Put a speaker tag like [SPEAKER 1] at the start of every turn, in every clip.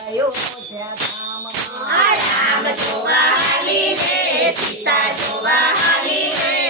[SPEAKER 1] રામ જોવા હાલી રે સીતા જોવા હાલી રે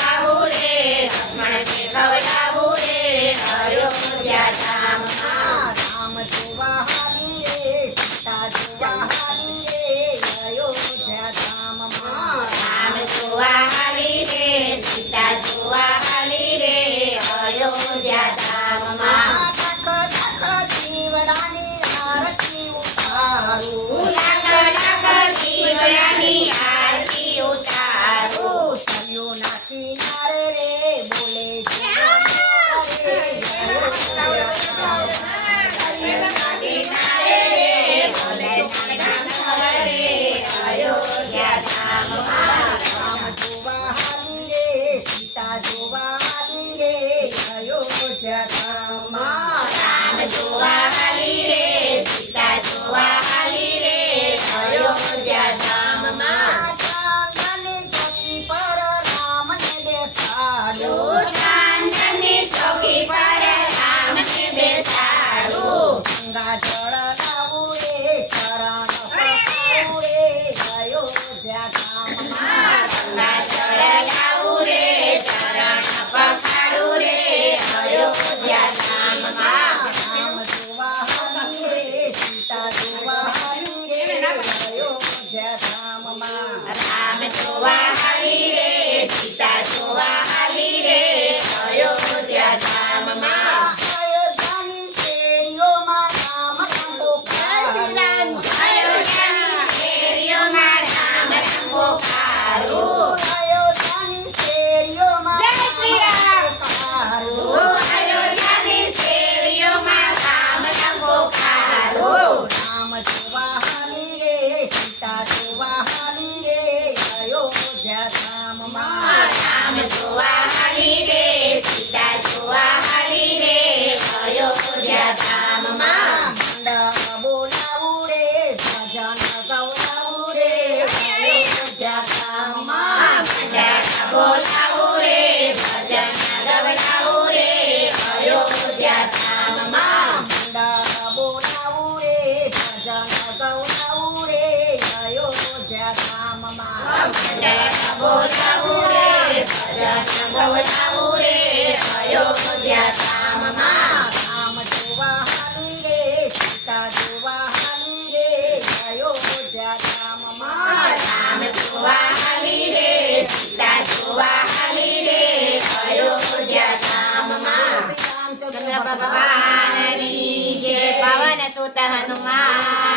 [SPEAKER 2] mama. mama. સંભવનાવું રે અયોધ્યા ધામમાં. રામ જોવા હાલી રે સીતા જોવા હાલી રે અયોધ્યા ધામમાં.
[SPEAKER 1] રામ જોવા હાલી રે સીતા જોવા હાલી રે અયોધ્યા ધામમાં.
[SPEAKER 2] રામચંદ્ર
[SPEAKER 1] ભગવાનની જય. પવન સુત હનુમાન.